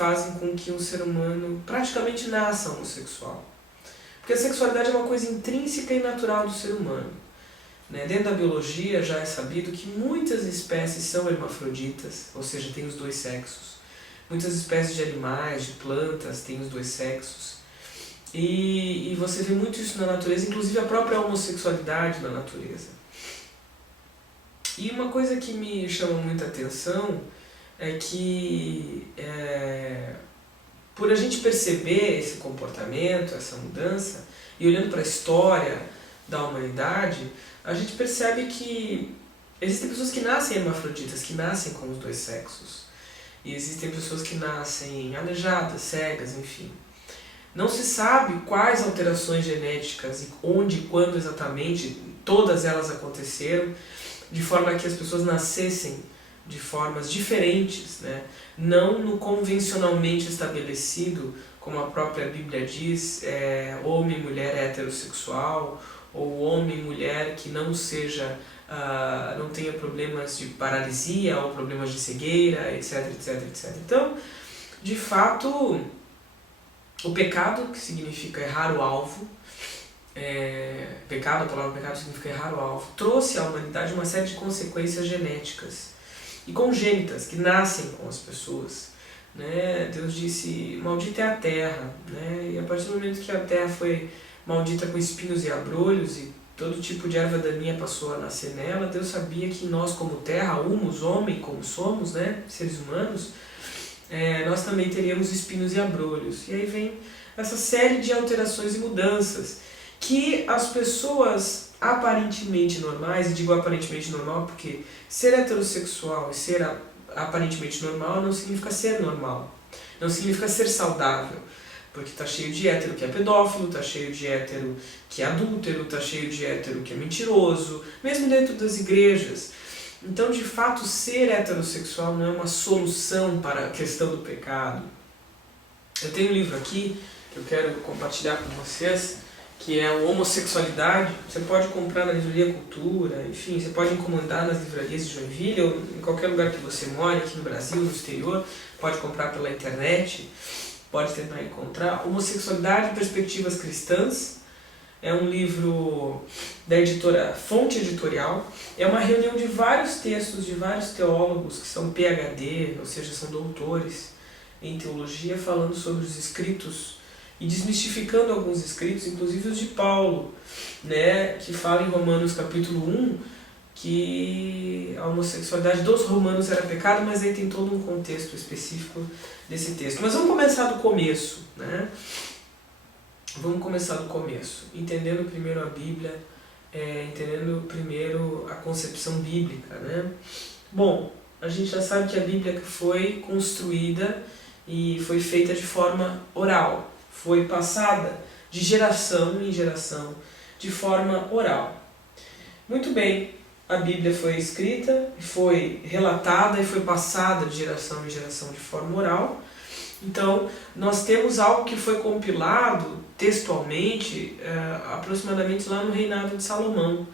fazem com que um ser humano praticamente nasça homossexual. Porque a sexualidade é uma coisa intrínseca e natural do ser humano. Dentro da biologia já é sabido que muitas espécies são hermafroditas, ou seja, têm os dois sexos. Muitas espécies de animais, de plantas, têm os dois sexos. E você vê muito isso na natureza, inclusive a própria homossexualidade na natureza. E uma coisa que me chama muita atenção é que, por a gente perceber esse comportamento, essa mudança, e olhando para a história da humanidade, a gente percebe que existem pessoas que nascem hermafroditas, que nascem com os dois sexos. E existem pessoas que nascem aleijadas, cegas, enfim. Não se sabe quais alterações genéticas, e onde e quando exatamente, todas elas aconteceram, de forma que as pessoas nascessem de formas diferentes, não no convencionalmente estabelecido, como a própria Bíblia diz, homem e mulher heterossexual, ou homem e mulher que não seja, não tenha problemas de paralisia ou problemas de cegueira, etc, etc, etc. Então, de fato, o pecado, que significa errar o alvo, a palavra pecado significa errar o alvo, trouxe à humanidade uma série de consequências genéticas e congênitas que nascem com as pessoas. Deus disse, maldita é a terra, e a partir do momento que a terra foi maldita com espinhos e abrolhos e todo tipo de erva daninha passou a nascer nela, Deus sabia que nós como terra, humus, homem, como somos, seres humanos, nós também teríamos espinhos e abrolhos. E aí vem essa série de alterações e mudanças que as pessoas aparentemente normais, e digo aparentemente normal porque ser heterossexual e ser aparentemente normal não significa ser normal, não significa ser saudável, porque está cheio de hétero que é pedófilo, está cheio de hétero que é adúltero, está cheio de hétero que é mentiroso, mesmo dentro das igrejas. Então, de fato, ser heterossexual não é uma solução para a questão do pecado. Eu tenho um livro aqui que eu quero compartilhar com vocês, que é o Homossexualidade. Você pode comprar na Livraria Cultura, enfim, você pode encomendar nas livrarias de Joinville ou em qualquer lugar que você mora, aqui no Brasil, no exterior, pode comprar pela internet, pode tentar encontrar. Homossexualidade e Perspectivas Cristãs. É um livro da editora Fonte Editorial. É uma reunião de vários textos de vários teólogos que são PhD, ou seja, são doutores em teologia, falando sobre os escritos e desmistificando alguns escritos, inclusive os de Paulo, que fala em Romanos capítulo 1 que a homossexualidade dos romanos era pecado, mas aí tem todo um contexto específico desse texto. Mas vamos começar do começo, Vamos começar do começo, entendendo primeiro a Bíblia, entendendo primeiro a concepção bíblica, Bom, a gente já sabe que a Bíblia foi construída e foi feita de forma oral, foi passada de geração em geração de forma oral. Muito bem, a Bíblia foi escrita, foi relatada e foi passada de geração em geração de forma oral. Então, nós temos algo que foi compilado textualmente, aproximadamente lá no reinado de Salomão.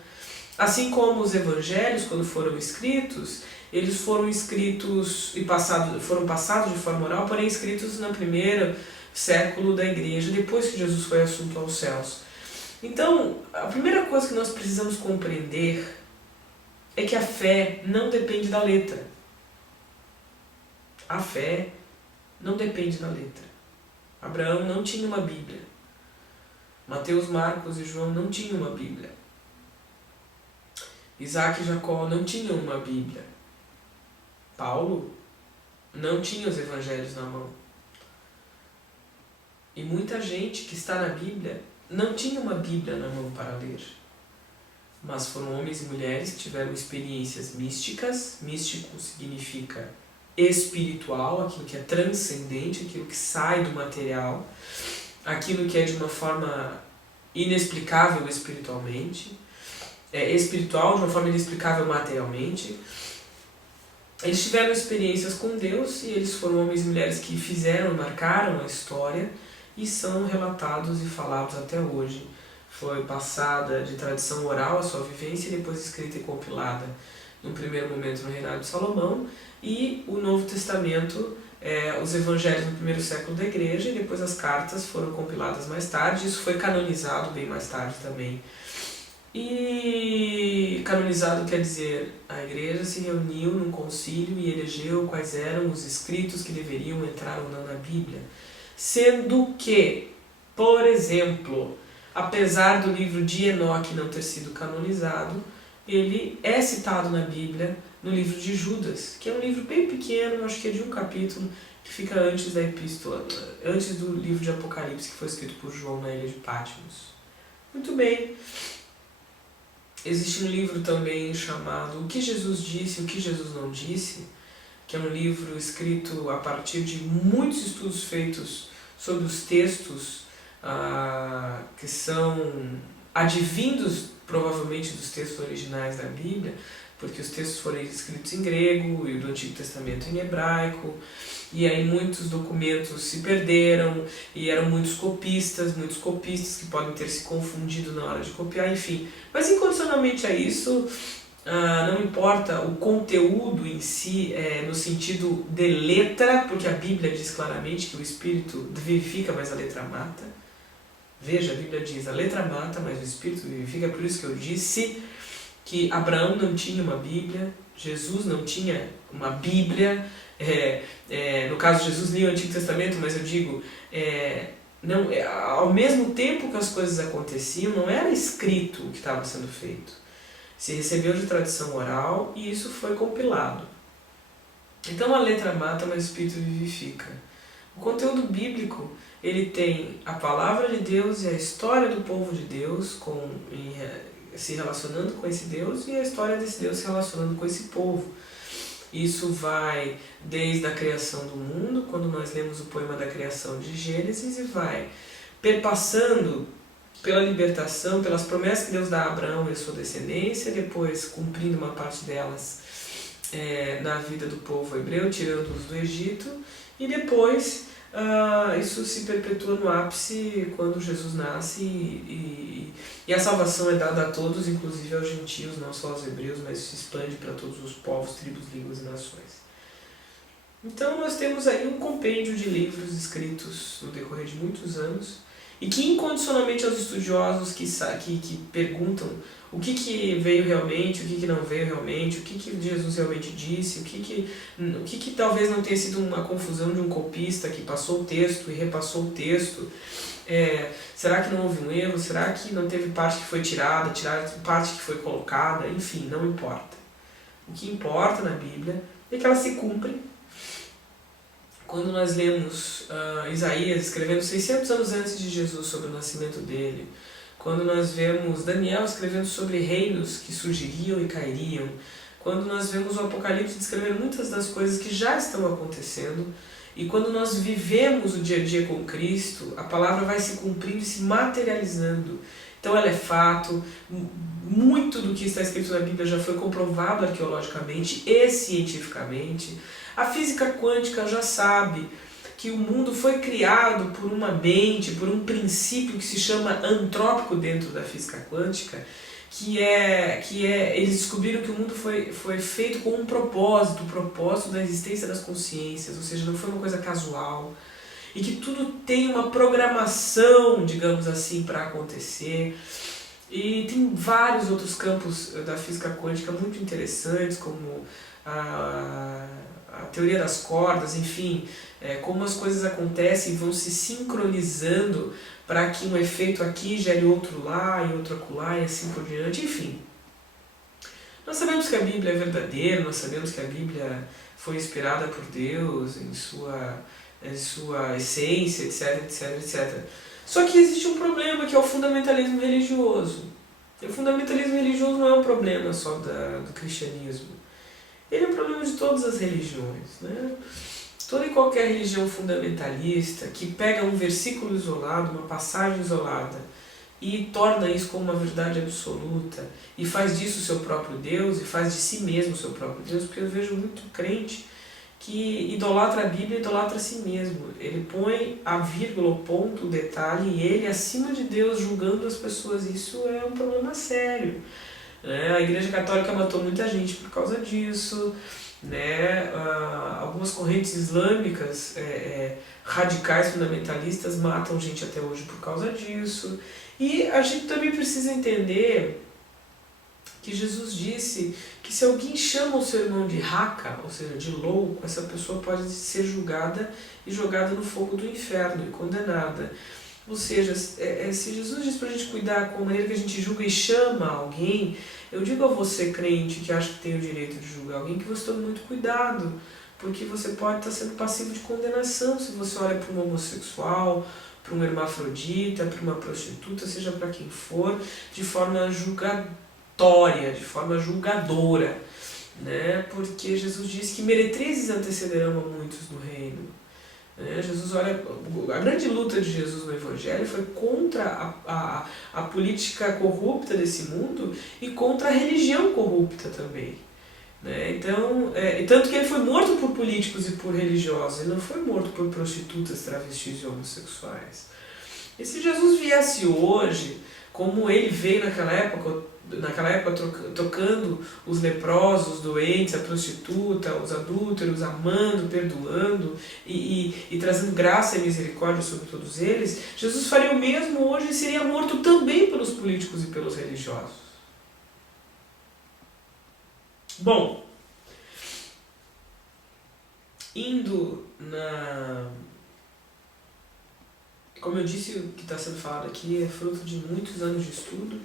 Assim como os evangelhos, quando foram escritos, eles foram escritos e foram passados de forma oral, porém escritos no primeiro século da igreja, depois que Jesus foi assunto aos céus. Então, a primeira coisa que nós precisamos compreender é que a fé não depende da letra. A fé não depende da letra. Abraão não tinha uma Bíblia. Mateus, Marcos e João não tinham uma Bíblia. Isaac e Jacó não tinham uma Bíblia. Paulo não tinha os evangelhos na mão. E muita gente que está na Bíblia não tinha uma Bíblia na mão para ler. Mas foram homens e mulheres que tiveram experiências místicas. Místico significa espiritual, aquilo que é transcendente, aquilo que sai do material, aquilo que é de uma forma inexplicável espiritualmente, espiritual de uma forma inexplicável materialmente. Eles tiveram experiências com Deus e eles foram homens e mulheres que marcaram a história e são relatados e falados até hoje. Foi passada de tradição oral a sua vivência e depois escrita e compilada no primeiro momento no reinado de Salomão, e o Novo Testamento os evangelhos no primeiro século da igreja, e depois as cartas foram compiladas mais tarde. Isso foi canonizado bem mais tarde também. E canonizado quer dizer, a igreja se reuniu num concílio e elegeu quais eram os escritos que deveriam entrar ou não na Bíblia. Sendo que, por exemplo, apesar do livro de Enoque não ter sido canonizado, ele é citado na Bíblia no livro de Judas, que é um livro bem pequeno, acho que é de um capítulo, que fica antes da epístola, antes do livro de Apocalipse, que foi escrito por João na ilha de Patmos. Muito bem. Existe um livro também chamado O que Jesus Disse e o que Jesus Não Disse, que é um livro escrito a partir de muitos estudos feitos sobre os textos que são advindos provavelmente dos textos originais da Bíblia, porque os textos foram escritos em grego e do Antigo Testamento em hebraico, e aí muitos documentos se perderam e eram muitos copistas que podem ter se confundido na hora de copiar, enfim. Mas incondicionalmente a isso, não importa o conteúdo em si, no sentido de letra, porque a Bíblia diz claramente que o Espírito vivifica, mas a letra mata. Veja, a Bíblia diz, a letra mata, mas o Espírito vivifica. Por isso que eu disse que Abraão não tinha uma Bíblia, Jesus não tinha uma Bíblia. No caso, Jesus lia o Antigo Testamento, mas eu digo, ao mesmo tempo que as coisas aconteciam, não era escrito o que estava sendo feito. Se recebeu de tradição oral e isso foi compilado. Então a letra mata, mas o Espírito vivifica. O conteúdo bíblico, ele tem a palavra de Deus e a história do povo de Deus se relacionando com esse Deus, e a história desse Deus se relacionando com esse povo. Isso vai desde a criação do mundo, quando nós lemos o poema da criação de Gênesis, e vai perpassando pela libertação, pelas promessas que Deus dá a Abraão e a sua descendência, depois cumprindo uma parte delas na vida do povo hebreu, tirando-os do Egito, e depois isso se perpetua no ápice quando Jesus nasce e a salvação é dada a todos, inclusive aos gentios, não só aos hebreus, mas se expande para todos os povos, tribos, línguas e nações. Então nós temos aí um compêndio de livros escritos no decorrer de muitos anos, e que incondicionalmente aos estudiosos que perguntam o que veio realmente, o que não veio realmente, o que Jesus realmente disse, o que talvez não tenha sido uma confusão de um copista que passou o texto e repassou o texto. Será que não houve um erro? Será que não teve parte que foi tirada parte que foi colocada? Enfim, não importa. O que importa na Bíblia é que ela se cumpre. Quando nós lemos Isaías escrevendo 600 anos antes de Jesus sobre o nascimento dele, quando nós vemos Daniel escrevendo sobre reinos que surgiriam e cairiam, quando nós vemos o Apocalipse descrevendo muitas das coisas que já estão acontecendo, e quando nós vivemos o dia a dia com Cristo, a palavra vai se cumprindo e se materializando. Então ela é fato, muito do que está escrito na Bíblia já foi comprovado arqueologicamente e cientificamente. A física quântica já sabe que o mundo foi criado por uma mente, por um princípio que se chama antrópico dentro da física quântica, eles descobriram que o mundo foi feito com um propósito, o propósito da existência das consciências, ou seja, não foi uma coisa casual, e que tudo tem uma programação, digamos assim, para acontecer. E tem vários outros campos da física quântica muito interessantes, como a teoria das cordas, enfim, como as coisas acontecem e vão se sincronizando para que um efeito aqui gere outro lá e outro acolá e assim por diante, enfim. Nós sabemos que a Bíblia é verdadeira, nós sabemos que a Bíblia foi inspirada por Deus em sua essência, etc, etc, etc. Só que existe um problema, que é o fundamentalismo religioso. E o fundamentalismo religioso não é um problema só do cristianismo. Ele é um problema de todas as religiões, né? Toda e qualquer religião fundamentalista que pega um versículo isolado, uma passagem isolada, e torna isso como uma verdade absoluta, e faz disso o seu próprio Deus, e faz de si mesmo o seu próprio Deus, porque eu vejo muito crente que idolatra a Bíblia e idolatra a si mesmo. Ele põe a vírgula, o ponto, o detalhe, e ele acima de Deus, julgando as pessoas. Isso é um problema sério. A Igreja Católica matou muita gente por causa disso. né? Algumas correntes islâmicas radicais, fundamentalistas, matam gente até hoje por causa disso. E a gente também precisa entender que Jesus disse que se alguém chama o seu irmão de raca, ou seja, de louco, essa pessoa pode ser julgada e jogada no fogo do inferno e condenada. Ou seja, se Jesus diz para a gente cuidar com a maneira que a gente julga e chama alguém, eu digo a você, crente, que acha que tem o direito de julgar alguém, que você tome muito cuidado, porque você pode estar sendo passivo de condenação se você olha para um homossexual, para um hermafrodita, para uma prostituta, seja para quem for, de forma julgatória, de forma julgadora, né? Porque Jesus diz que meretrizes antecederão a muitos no reino. Jesus olha, a grande luta de Jesus no Evangelho foi contra a política corrupta desse mundo e contra a religião corrupta também. Então, tanto que ele foi morto por políticos e por religiosos, ele não foi morto por prostitutas, travestis e homossexuais. E se Jesus viesse hoje, como ele veio naquela época tocando os leprosos, os doentes, a prostituta, os adúlteros, amando, perdoando e trazendo graça e misericórdia sobre todos eles, Jesus faria o mesmo hoje e seria morto também pelos políticos e pelos religiosos. Bom, como eu disse, o que está sendo falado aqui é fruto de muitos anos de estudo.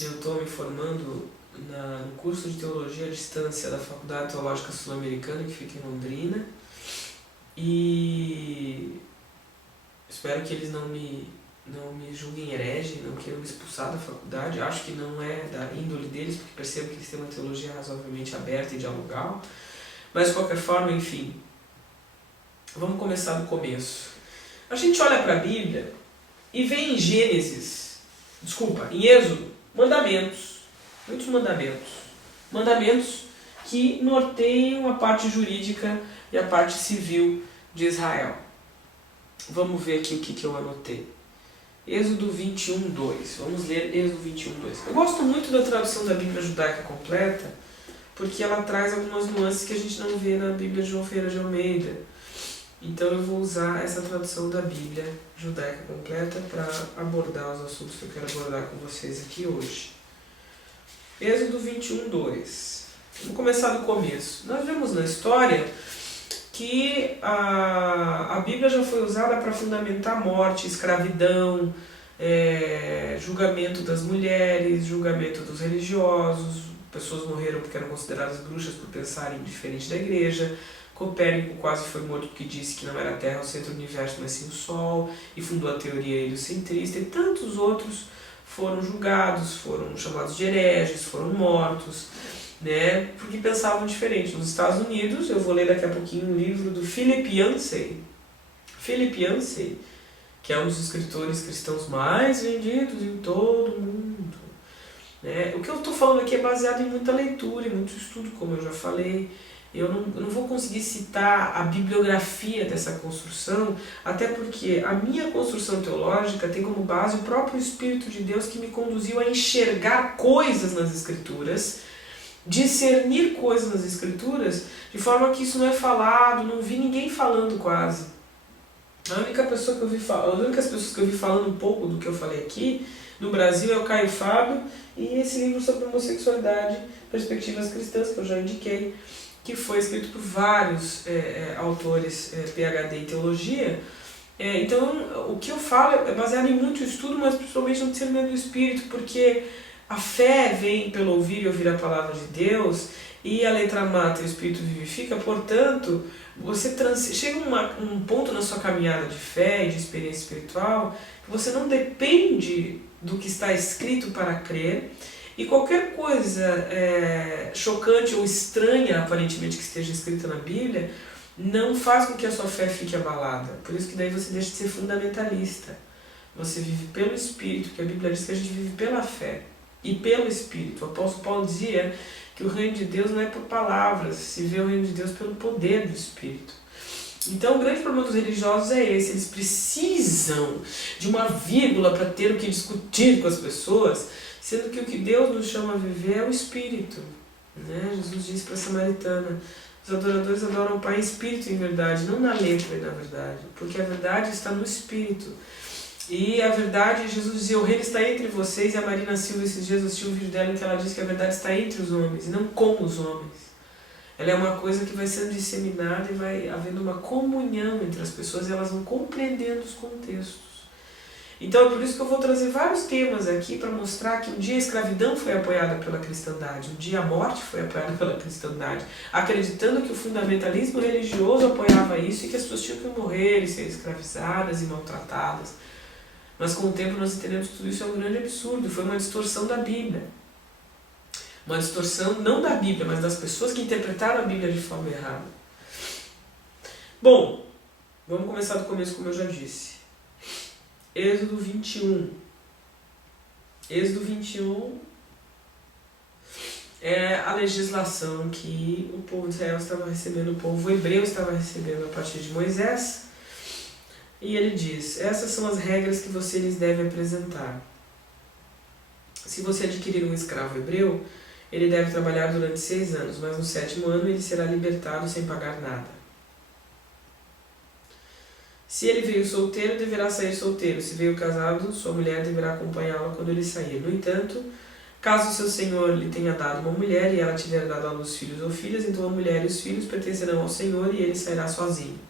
Eu estou me formando no curso de Teologia à Distância da Faculdade Teológica Sul-Americana, que fica em Londrina, e espero que eles não me julguem herege, não queiram me expulsar da faculdade. Acho que não é da índole deles, porque percebo que eles têm uma teologia razoavelmente aberta e dialogal, mas de qualquer forma, enfim, vamos começar do começo. A gente olha para a Bíblia e vê em em Êxodo, mandamentos, muitos mandamentos. Mandamentos que norteiam a parte jurídica e a parte civil de Israel. Vamos ver aqui o que eu anotei. Êxodo 21, 2. Vamos ler Êxodo 21, 2. Eu gosto muito da tradução da Bíblia Judaica Completa, porque ela traz algumas nuances que a gente não vê na Bíblia de João Ferreira de Almeida. Então eu vou usar essa tradução da Bíblia Judaica Completa para abordar os assuntos que eu quero abordar com vocês aqui hoje. Êxodo 21, 2. Vamos começar do começo. Nós vemos na história que a Bíblia já foi usada para fundamentar morte, escravidão, julgamento das mulheres, julgamento dos religiosos. Pessoas morreram porque eram consideradas bruxas por pensarem diferente da igreja. Copérnico quase foi morto porque disse que não era a Terra o centro do universo, mas sim o Sol, e fundou a teoria heliocentrista, e tantos outros foram julgados, foram chamados de hereges, foram mortos, né, porque pensavam diferente. Nos Estados Unidos, eu vou ler daqui a pouquinho um livro do Philip Yancey, que é um dos escritores cristãos mais vendidos em todo o mundo. O que eu estou falando aqui é baseado em muita leitura, em muito estudo, como eu já falei. Eu não vou conseguir citar a bibliografia dessa construção, até porque a minha construção teológica tem como base o próprio Espírito de Deus que me conduziu a enxergar coisas nas Escrituras, discernir coisas nas Escrituras, de forma que isso não é falado, não vi ninguém falando quase. As únicas pessoas que eu vi falando um pouco do que eu falei aqui no Brasil é o Caio Fábio e esse livro sobre homossexualidade, perspectivas cristãs, que eu já indiquei, que foi escrito por vários autores PhD em teologia. Então, o que eu falo é baseado em muito estudo, mas principalmente no discernimento do Espírito, porque a fé vem pelo ouvir e ouvir a palavra de Deus, e a letra mata e o Espírito vivifica. Portanto, você chega um ponto na sua caminhada de fé e de experiência espiritual que você não depende do que está escrito para crer, e qualquer coisa chocante ou estranha, aparentemente, que esteja escrita na Bíblia, não faz com que a sua fé fique abalada. Por isso que daí você deixa de ser fundamentalista. Você vive pelo Espírito, porque a Bíblia diz que a gente vive pela fé e pelo Espírito. O apóstolo Paulo dizia que o reino de Deus não é por palavras, se vê o reino de Deus pelo poder do Espírito. Então o grande problema dos religiosos é esse: eles precisam de uma vírgula para ter o que discutir com as pessoas, sendo que o que Deus nos chama a viver é o Espírito. Jesus disse para a samaritana: Os adoradores adoram o Pai em espírito e em verdade, não na letra e na verdade, porque a verdade está no espírito. E a verdade, Jesus dizia, o reino está entre vocês, e a Marina Silva esses dias eu assisti um vídeo dela em que ela diz que a verdade está entre os homens e não com os homens. Ela é uma coisa que vai sendo disseminada e vai havendo uma comunhão entre as pessoas e elas vão compreendendo os contextos. Então é por isso que eu vou trazer vários temas aqui para mostrar que um dia a escravidão foi apoiada pela cristandade, um dia a morte foi apoiada pela cristandade, acreditando que o fundamentalismo religioso apoiava isso e que as pessoas tinham que morrer e ser escravizadas e maltratadas. Mas com o tempo nós entendemos que tudo isso é um grande absurdo, foi uma distorção da Bíblia. Uma distorção não da Bíblia, mas das pessoas que interpretaram a Bíblia de forma errada. Bom, vamos começar do começo, como eu já disse. Êxodo 21. Êxodo 21 é a legislação que o povo de Israel estava recebendo, o povo hebreu estava recebendo a partir de Moisés. E ele diz, essas são as regras que você lhes deve apresentar. Se você adquirir um escravo hebreu, ele deve trabalhar durante 6 anos, mas no 7º ano ele será libertado sem pagar nada. Se ele veio solteiro, deverá sair solteiro. Se veio casado, sua mulher deverá acompanhá-lo quando ele sair. No entanto, caso seu senhor lhe tenha dado uma mulher e ela tiver dado à luz filhos ou filhas, então a mulher e os filhos pertencerão ao senhor e ele sairá sozinho.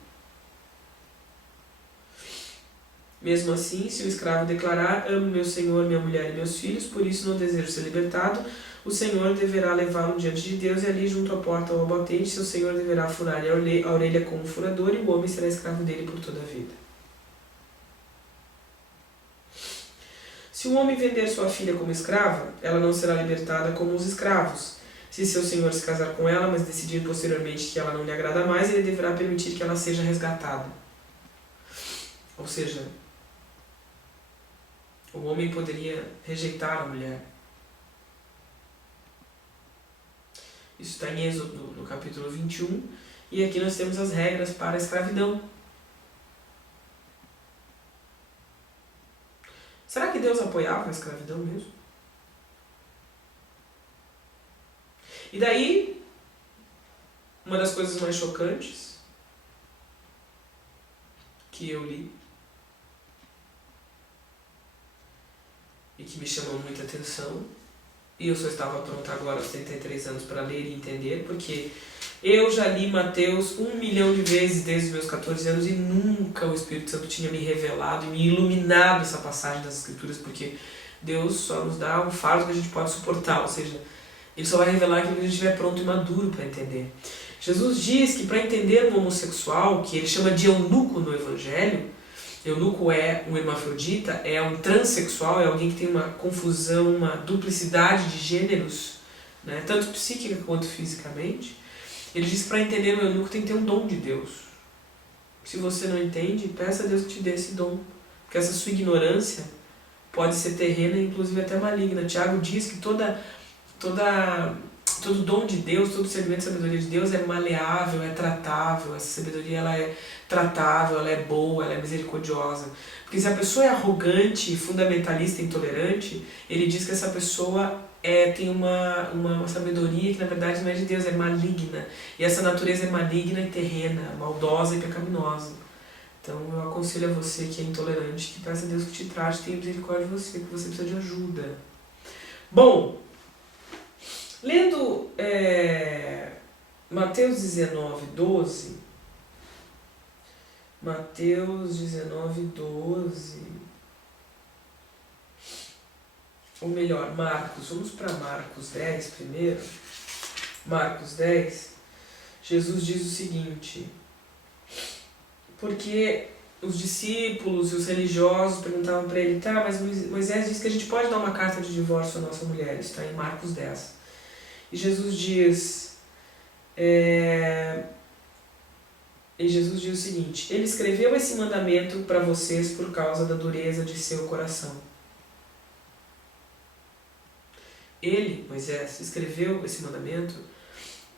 Mesmo assim, se o escravo declarar, amo meu senhor, minha mulher e meus filhos, por isso não desejo ser libertado, o senhor deverá levá-lo diante de Deus e ali junto à porta ou ao batente, seu senhor deverá furar-lhe a orelha com um furador e o homem será escravo dele por toda a vida. Se um homem vender sua filha como escrava, ela não será libertada como os escravos. Se seu senhor se casar com ela, mas decidir posteriormente que ela não lhe agrada mais, ele deverá permitir que ela seja resgatada. Ou seja, o homem poderia rejeitar a mulher. Isso está em Êxodo, no capítulo 21, e aqui nós temos as regras para a escravidão. Será que Deus apoiava a escravidão mesmo? E daí, uma das coisas mais chocantes que eu li e que me chamou muita atenção, e eu só estava pronto agora aos 33 anos para ler e entender, porque eu já li Mateus 1 milhão de vezes desde os meus 14 anos e nunca o Espírito Santo tinha me revelado e me iluminado essa passagem das Escrituras, porque Deus só nos dá um fardo que a gente pode suportar, ou seja, Ele só vai revelar aquilo que a gente estiver pronto e maduro para entender. Jesus diz que para entender um homossexual, que ele chama de eunuco no Evangelho, eunuco é um hermafrodita, é um transexual, é alguém que tem uma confusão, uma duplicidade de gêneros, né, tanto psíquica quanto fisicamente. Ele diz que para entender o eunuco tem que ter um dom de Deus. Se você não entende, peça a Deus que te dê esse dom, porque essa sua ignorância pode ser terrena e inclusive até maligna. Tiago diz que todo dom de Deus, todo segmento de sabedoria de Deus é maleável, é tratável. Essa sabedoria ela é tratável, ela é boa, ela é misericordiosa. Porque se a pessoa é arrogante, fundamentalista, intolerante, ele diz que essa pessoa tem uma sabedoria que na verdade não é de Deus, é maligna. E essa natureza é maligna e terrena, maldosa e pecaminosa. Então eu aconselho a você que é intolerante, que peça a Deus que te trate, tenha misericórdia de você, que você precisa de ajuda. Bom, lendo Mateus 19, 12, Mateus 19, 12, ou melhor, Marcos, vamos para Marcos 10 primeiro. Marcos 10, Jesus diz o seguinte, porque os discípulos e os religiosos perguntavam para ele, tá, mas Moisés disse que a gente pode dar uma carta de divórcio à nossa mulher, isso está em Marcos 10. E Jesus diz o seguinte, ele escreveu esse mandamento para vocês por causa da dureza de seu coração. Ele, Moisés, escreveu esse mandamento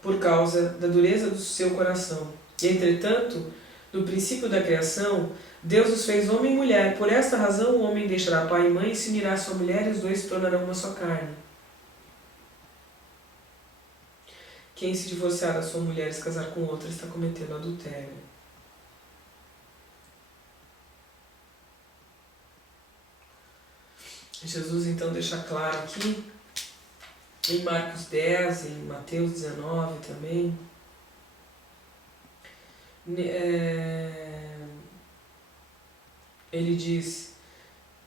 por causa da dureza do seu coração. E, entretanto, no princípio da criação, Deus os fez homem e mulher. Por esta razão, o homem deixará pai e mãe e se unirá à sua mulher e os dois se tornarão uma só carne. quem se divorciar da sua mulher e se casar com outra está cometendo adultério. Jesus então deixa claro aqui, em Marcos 10, em Mateus 19 também, ele diz,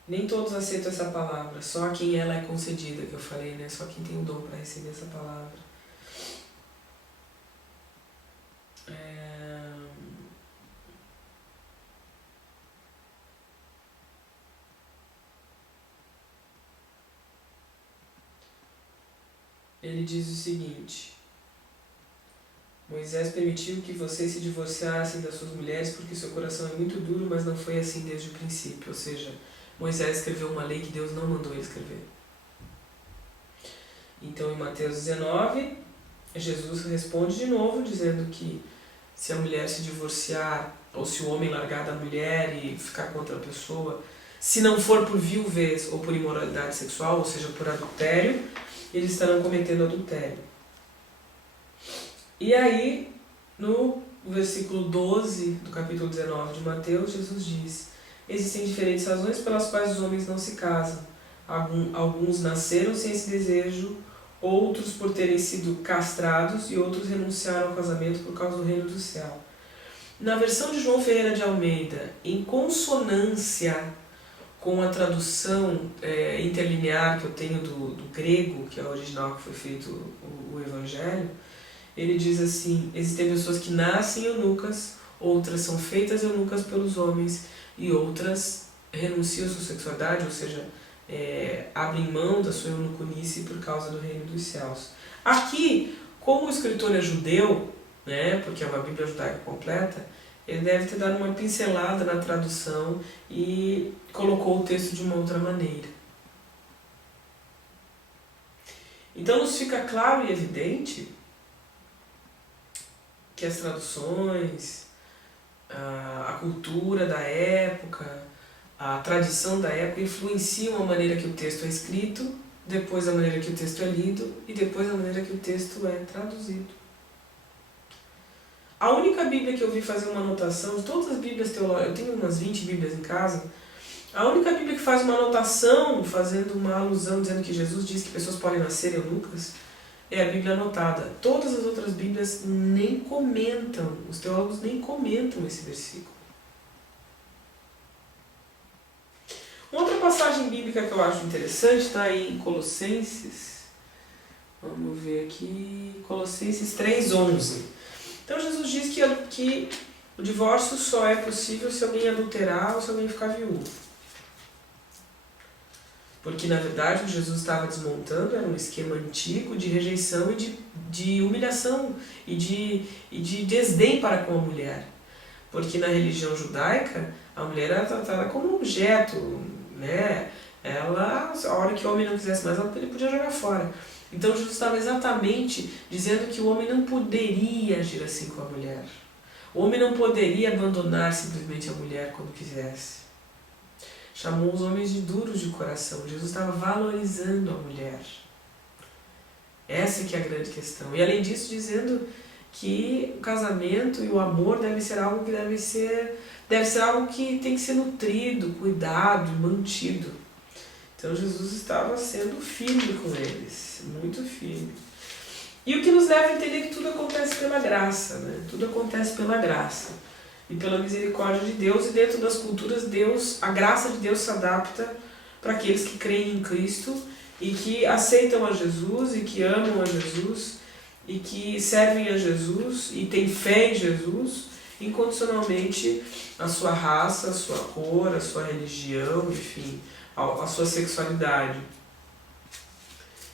nem todos aceitam essa palavra, só a quem ela é concedida, que eu falei, né? Só quem tem o dom para receber essa palavra. Ele diz o seguinte, Moisés permitiu que vocês se divorciassem das suas mulheres porque seu coração é muito duro, mas não foi assim desde o princípio. Ou seja, Moisés escreveu uma lei que Deus não mandou ele escrever. Então, em Mateus 19, Jesus responde de novo, dizendo que se a mulher se divorciar, ou se o homem largar da mulher e ficar com outra pessoa, se não for por viuvez ou por imoralidade sexual, ou seja, por adultério, eles estarão cometendo adultério. E aí, no versículo 12 do capítulo 19 de Mateus, Jesus diz, existem diferentes razões pelas quais os homens não se casam. Alguns nasceram sem esse desejo, outros por terem sido castrados e outros renunciaram ao casamento por causa do reino do céu. Na versão de João Ferreira de Almeida, em consonância com a tradução interlinear que eu tenho do grego, que é o original que foi feito o Evangelho, ele diz assim, existem pessoas que nascem eunucas, outras são feitas eunucas pelos homens e outras renunciam à sua sexualidade, ou seja, abrem mão da sua eunucunice por causa do reino dos céus. Aqui, como o escritor é judeu, né, porque é uma Bíblia judaica completa, ele deve ter dado uma pincelada na tradução e colocou o texto de uma outra maneira. Então nos fica claro e evidente que as traduções, a cultura da época, a tradição da época influenciam a maneira que o texto é escrito, depois a maneira que o texto é lido e depois a maneira que o texto é traduzido. A única Bíblia que eu vi fazer uma anotação, de todas as Bíblias teológicas, eu tenho umas 20 Bíblias em casa, a única Bíblia que faz uma anotação, fazendo uma alusão, dizendo que Jesus diz que pessoas podem nascer eunucas, é a Bíblia anotada. Todas as outras Bíblias nem comentam, os teólogos nem comentam esse versículo. Uma outra passagem bíblica que eu acho interessante está aí em Colossenses, vamos ver aqui, Colossenses 3:11. Então Jesus diz que o divórcio só é possível se alguém adulterar ou se alguém ficar viúvo. Porque na verdade o que Jesus estava desmontando era um esquema antigo de rejeição e de humilhação e de desdém para com a mulher. Porque na religião judaica a mulher era tratada como um objeto, né? Ela, a hora que o homem não quisesse mais, ele podia jogar fora. Então Jesus estava exatamente dizendo que o homem não poderia agir assim com a mulher. O homem não poderia abandonar simplesmente a mulher quando quisesse. Chamou os homens de duros de coração. Jesus estava valorizando a mulher. Essa que é a grande questão. E além disso, dizendo que o casamento e o amor deve ser algo que deve ser algo que tem que ser nutrido, cuidado e mantido. Então Jesus estava sendo firme com eles, muito firme. E o que nos leva a entender que tudo acontece pela graça, né? Tudo acontece pela graça e pela misericórdia de Deus, e dentro das culturas a graça de Deus se adapta para aqueles que creem em Cristo e que aceitam a Jesus e que amam a Jesus e que servem a Jesus e têm fé em Jesus incondicionalmente, a sua raça, a sua cor, a sua religião, enfim, a sua sexualidade.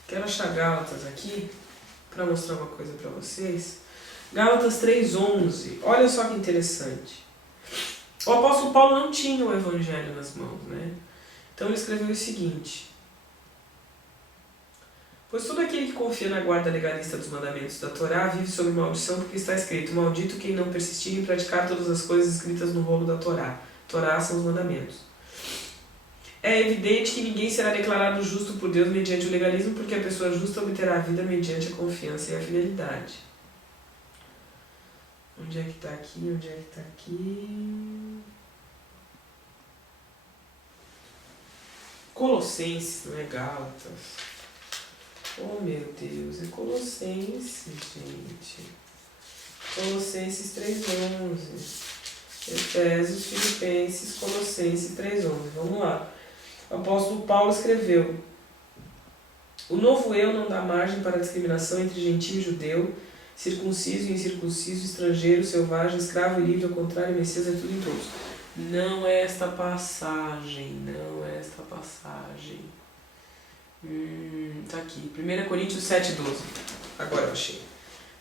Quero achar Gálatas aqui para mostrar uma coisa para vocês. Gálatas 3:11. Olha só que interessante. O apóstolo Paulo não tinha o Evangelho nas mãos, né? Então ele escreveu o seguinte: pois todo aquele que confia na guarda legalista dos mandamentos da Torá vive sob maldição, porque está escrito: maldito quem não persistir em praticar todas as coisas escritas no rolo da Torá. Torá são os mandamentos. É evidente que ninguém será declarado justo por Deus mediante o legalismo, porque a pessoa justa obterá a vida mediante a confiança e a fidelidade. Onde é que está aqui? Onde é que está aqui? Colossenses, não é Gálatas. Oh meu Deus, é Colossenses, gente. Colossenses 3:11. Efésios, Filipenses, Colossenses 3:11. Vamos lá. O apóstolo Paulo escreveu: o novo eu não dá margem para a discriminação entre gentio e judeu, circunciso e incircunciso, estrangeiro, selvagem, escravo e livre, ao contrário, Messias é tudo em todos. Não é esta passagem, não é esta passagem. Tá aqui, 1 Coríntios 7:12. Agora eu achei.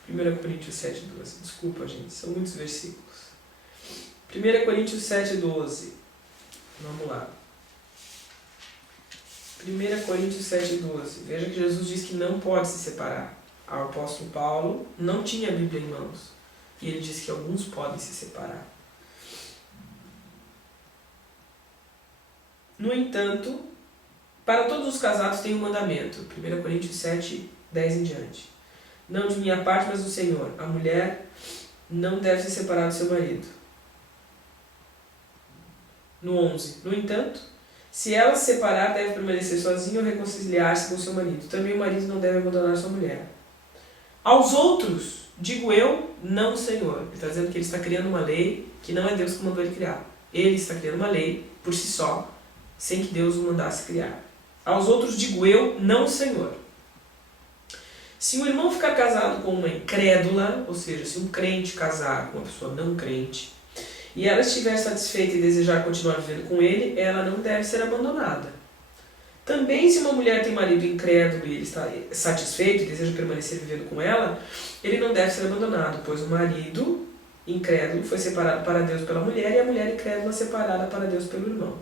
1 Coríntios 7:12. Desculpa, gente, são muitos versículos. 1 Coríntios 7:12. Vamos lá. 1 Coríntios 7:12. Veja que Jesus diz que não pode se separar. O apóstolo Paulo não tinha a Bíblia em mãos. E ele diz que alguns podem se separar. No entanto, para todos os casados tem um mandamento. 1 Coríntios 7:10 em diante. Não de minha parte, mas do Senhor. A mulher não deve se separar do seu marido. No 11. No entanto, se ela se separar, deve permanecer sozinha ou reconciliar-se com seu marido. Também o marido não deve abandonar sua mulher. Aos outros, digo eu, não o Senhor. Ele está dizendo que ele está criando uma lei que não é Deus que mandou ele criar. Ele está criando uma lei por si só, sem que Deus o mandasse criar. Aos outros, digo eu, não o Senhor. Se um irmão ficar casado com uma incrédula, ou seja, se um crente casar com uma pessoa não crente, e ela estiver satisfeita e desejar continuar vivendo com ele, ela não deve ser abandonada. Também, se uma mulher tem marido incrédulo e ele está satisfeito e deseja permanecer vivendo com ela, ele não deve ser abandonado, pois o marido incrédulo foi separado para Deus pela mulher e a mulher incrédula separada para Deus pelo irmão.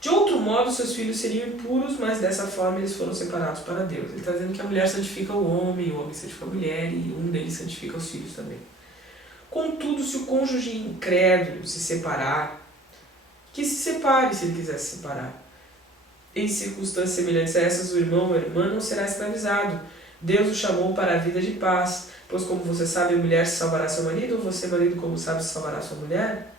De outro modo, seus filhos seriam impuros, mas dessa forma eles foram separados para Deus. Ele está dizendo que a mulher santifica o homem santifica a mulher e um deles santifica os filhos também. Contudo, se o cônjuge incrédulo se separar, que se separe se ele quiser se separar. Em circunstâncias semelhantes a essas, o irmão ou a irmã não será escravizado. Deus o chamou para a vida de paz, pois como você sabe, a mulher se salvará seu marido, ou você, marido, como sabe, se salvará sua mulher?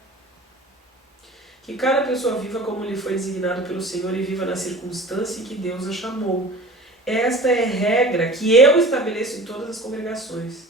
Que cada pessoa viva como lhe foi designado pelo Senhor e viva na circunstância em que Deus a chamou. Esta é a regra que eu estabeleço em todas as congregações.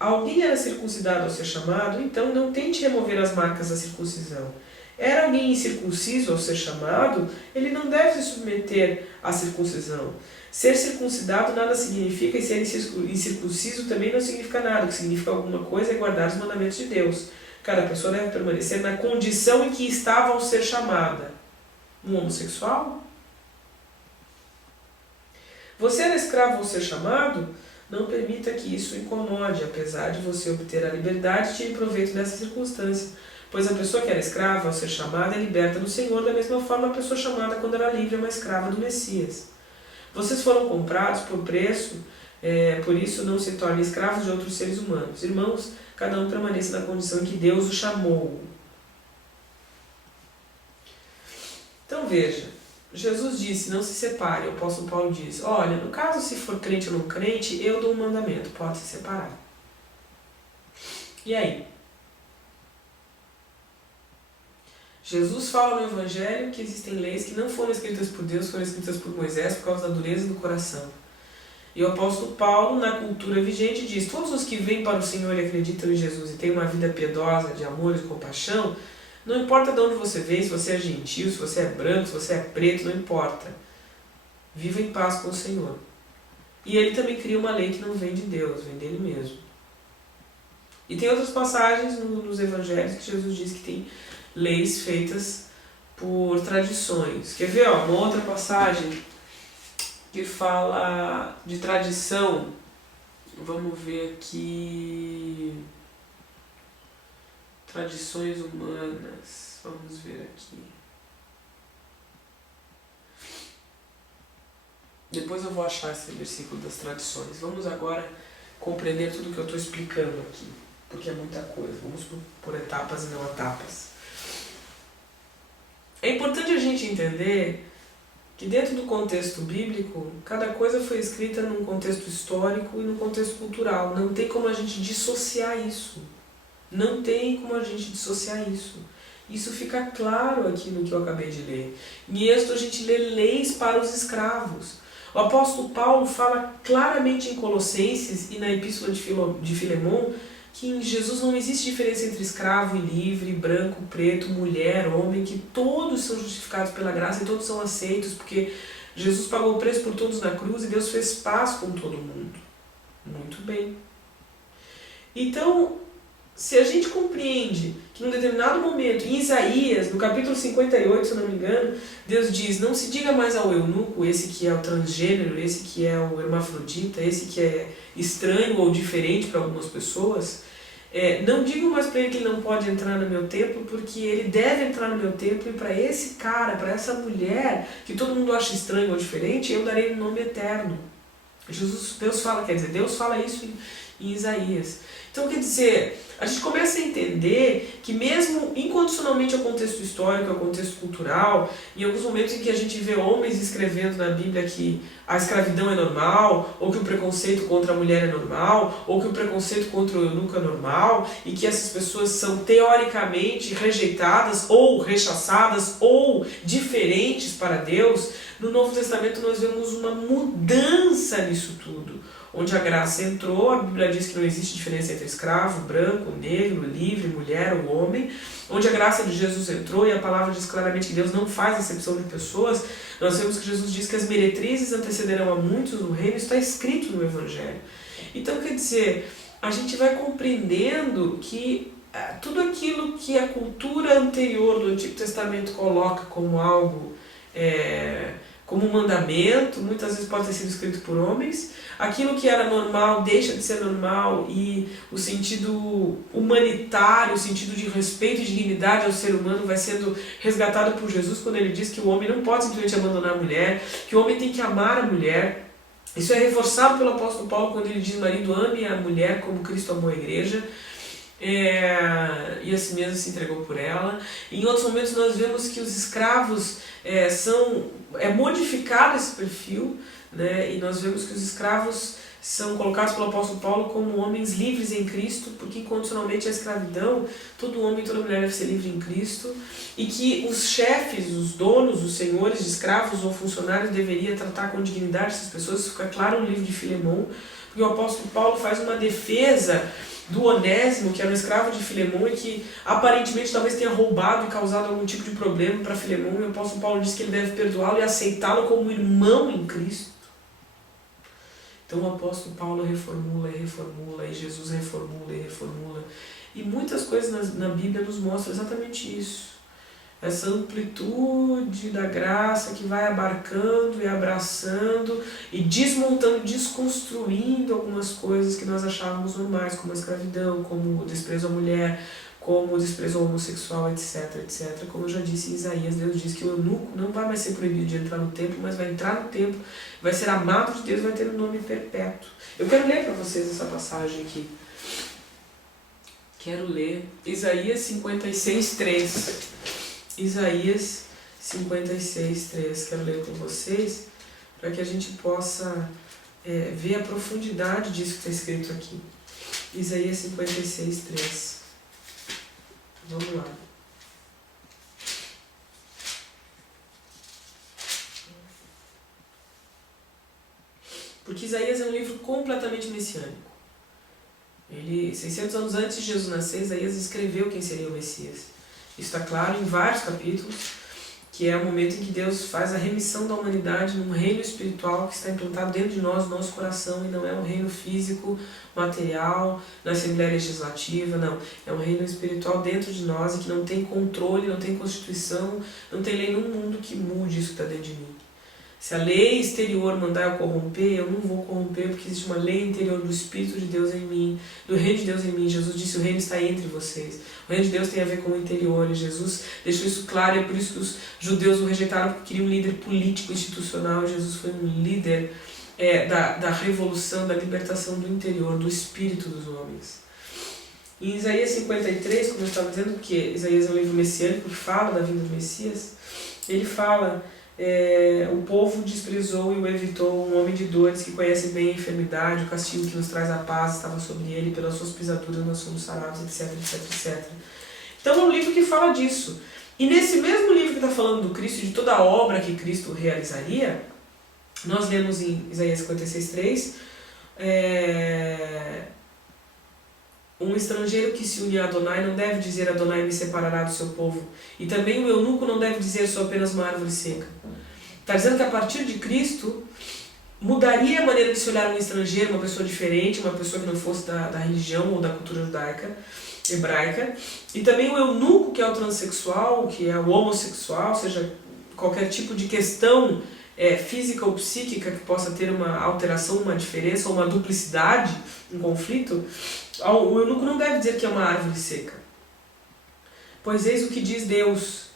Alguém era circuncidado ao ser chamado, então não tente remover as marcas da circuncisão. Era alguém incircunciso ao ser chamado, ele não deve se submeter à circuncisão. Ser circuncidado nada significa e ser incircunciso também não significa nada. O que significa alguma coisa é guardar os mandamentos de Deus. Cada pessoa deve permanecer na condição em que estava ao ser chamada. Um homossexual? Você era escravo ao ser chamado? Não permita que isso o incomode, apesar de você obter a liberdade, tire proveito dessa circunstância. Pois a pessoa que era escrava ao ser chamada é liberta no Senhor, da mesma forma a pessoa chamada quando era livre é uma escrava do Messias. Vocês foram comprados por preço, por isso não se tornem escravos de outros seres humanos. Irmãos, cada um permaneça na condição em que Deus o chamou. Então veja, Jesus disse, não se separe. O apóstolo Paulo diz, olha, no caso se for crente ou não crente, eu dou um mandamento, pode se separar. E aí? Jesus fala no Evangelho que existem leis que não foram escritas por Deus, foram escritas por Moisés por causa da dureza do coração. E o apóstolo Paulo, na cultura vigente, diz, todos os que vêm para o Senhor e acreditam em Jesus e têm uma vida piedosa, de amor e de compaixão, não importa de onde você vem, se você é gentil, se você é branco, se você é preto, não importa. Viva em paz com o Senhor. E ele também cria uma lei que não vem de Deus, vem dele mesmo. E tem outras passagens nos evangelhos que Jesus diz que tem leis feitas por tradições. Quer ver, uma outra passagem que fala de tradição? Vamos ver aqui. Tradições humanas. Vamos ver aqui. Depois eu vou achar esse versículo das tradições. Vamos agora compreender tudo o que eu estou explicando aqui, porque é muita coisa. Vamos por etapas e não etapas. É importante a gente gente entender que dentro do contexto bíblico, cada coisa foi escrita num contexto histórico e num contexto cultural. Não tem como a gente dissociar isso. Não tem como a gente dissociar isso. Isso fica claro aqui no que eu acabei de ler. Em Êxodo a gente lê leis para os escravos. O apóstolo Paulo fala claramente em Colossenses e na epístola de Filemon que em Jesus não existe diferença entre escravo e livre, branco, preto, mulher, homem, que todos são justificados pela graça e todos são aceitos, porque Jesus pagou o preço por todos na cruz e Deus fez paz com todo mundo. Muito bem. Então, se a gente compreende que num determinado momento, em Isaías, no capítulo 58, se eu não me engano, Deus diz, não se diga mais ao eunuco, esse que é o transgênero, esse que é o hermafrodita, esse que é estranho ou diferente para algumas pessoas, não digam mais para ele que ele não pode entrar no meu templo, porque ele deve entrar no meu templo e para esse cara, para essa mulher, que todo mundo acha estranho ou diferente, eu darei um nome eterno. Deus fala isso em Isaías. Então, quer dizer, a gente começa a entender que mesmo incondicionalmente ao contexto histórico, ao contexto cultural, em alguns momentos em que a gente vê homens escrevendo na Bíblia que a escravidão é normal, ou que o preconceito contra a mulher é normal, ou que o preconceito contra o eunuco é normal, e que essas pessoas são teoricamente rejeitadas, ou rechaçadas, ou diferentes para Deus, no Novo Testamento nós vemos uma mudança nisso tudo. Onde a graça entrou, a Bíblia diz que não existe diferença entre escravo, branco, negro, livre, mulher ou homem. Onde a graça de Jesus entrou e a palavra diz claramente que Deus não faz acepção de pessoas, nós vemos que Jesus diz que as meretrizes antecederão a muitos no reino, está escrito no Evangelho. Então, quer dizer, a gente vai compreendendo que tudo aquilo que a cultura anterior do Antigo Testamento coloca como algo, como um mandamento, muitas vezes pode ter sido escrito por homens, aquilo que era normal deixa de ser normal e o sentido humanitário, o sentido de respeito e dignidade ao ser humano vai sendo resgatado por Jesus quando ele diz que o homem não pode simplesmente abandonar a mulher, que o homem tem que amar a mulher. Isso é reforçado pelo apóstolo Paulo quando ele diz: marido, ame a mulher como Cristo amou a igreja. E assim mesmo se entregou por ela. Em outros momentos nós vemos que os escravos modificado esse perfil, né? E nós vemos que os escravos são colocados pelo apóstolo Paulo como homens livres em Cristo, porque incondicionalmente a escravidão, todo homem e toda mulher deve ser livre em Cristo, e que os chefes, os donos, os senhores de escravos ou funcionários deveriam tratar com dignidade essas pessoas. Isso fica claro no livro de Filemon, porque o apóstolo Paulo faz uma defesa do Onésimo, que era um escravo de Filemon e que aparentemente talvez tenha roubado e causado algum tipo de problema para Filemon, e o apóstolo Paulo diz que ele deve perdoá-lo e aceitá-lo como irmão em Cristo. Então o apóstolo Paulo reformula e reformula, e Jesus reformula e reformula. E muitas coisas na Bíblia nos mostram exatamente isso. Essa amplitude da graça que vai abarcando e abraçando e desmontando, desconstruindo algumas coisas que nós achávamos normais, como a escravidão, como o desprezo à mulher, como o desprezo ao homossexual, etc, etc. Como eu já disse em Isaías, Deus diz que o eunuco não vai mais ser proibido de entrar no templo, mas vai entrar no templo, vai ser amado de Deus, vai ter um nome perpétuo. Eu quero ler para vocês essa passagem aqui. Quero ler Isaías 56, 3. Isaías 56, 3. Quero ler com vocês para que a gente possa ver a profundidade disso que está escrito aqui. Isaías 56, 3. Vamos lá. Porque Isaías é um livro completamente messiânico. 600 anos antes de Jesus nascer, Isaías escreveu quem seria o Messias. Isso está claro em vários capítulos, que é o momento em que Deus faz a remissão da humanidade num reino espiritual que está implantado dentro de nós, no nosso coração, e não é um reino físico, material, na Assembleia Legislativa, não. É um reino espiritual dentro de nós e que não tem controle, não tem constituição, não tem lei no mundo que mude isso que está dentro de mim. Se a lei exterior mandar eu corromper, eu não vou corromper, porque existe uma lei interior do Espírito de Deus em mim, do Reino de Deus em mim. Jesus disse: o reino está entre vocês. O reino de Deus tem a ver com o interior, e Jesus deixou isso claro, e é por isso que os judeus o rejeitaram, porque queriam um líder político, institucional. Jesus foi um líder da revolução, da libertação do interior, do espírito dos homens. Em Isaías 53, como eu estava dizendo, porque Isaías é um livro messiânico que fala da vinda do Messias, ele fala, o povo desprezou e o evitou, um homem de dores que conhece bem a enfermidade, o castigo que nos traz a paz estava sobre ele, pelas suas pisaduras nós somos sarados, etc, etc, etc. Então é um livro que fala disso. E nesse mesmo livro que está falando do Cristo e de toda a obra que Cristo realizaria, nós lemos em Isaías 56:3, um estrangeiro que se une a Adonai não deve dizer Adonai me separará do seu povo. E também o eunuco não deve dizer sou apenas uma árvore seca. Está dizendo que a partir de Cristo mudaria a maneira de se olhar um estrangeiro, uma pessoa diferente, uma pessoa que não fosse da religião ou da cultura hebraica. E também o eunuco, que é o transexual, que é o homossexual, seja qualquer tipo de questão física ou psíquica que possa ter uma alteração, uma diferença ou uma duplicidade, um conflito, o eunuco não deve dizer que é uma árvore seca. Pois eis o que diz Deus: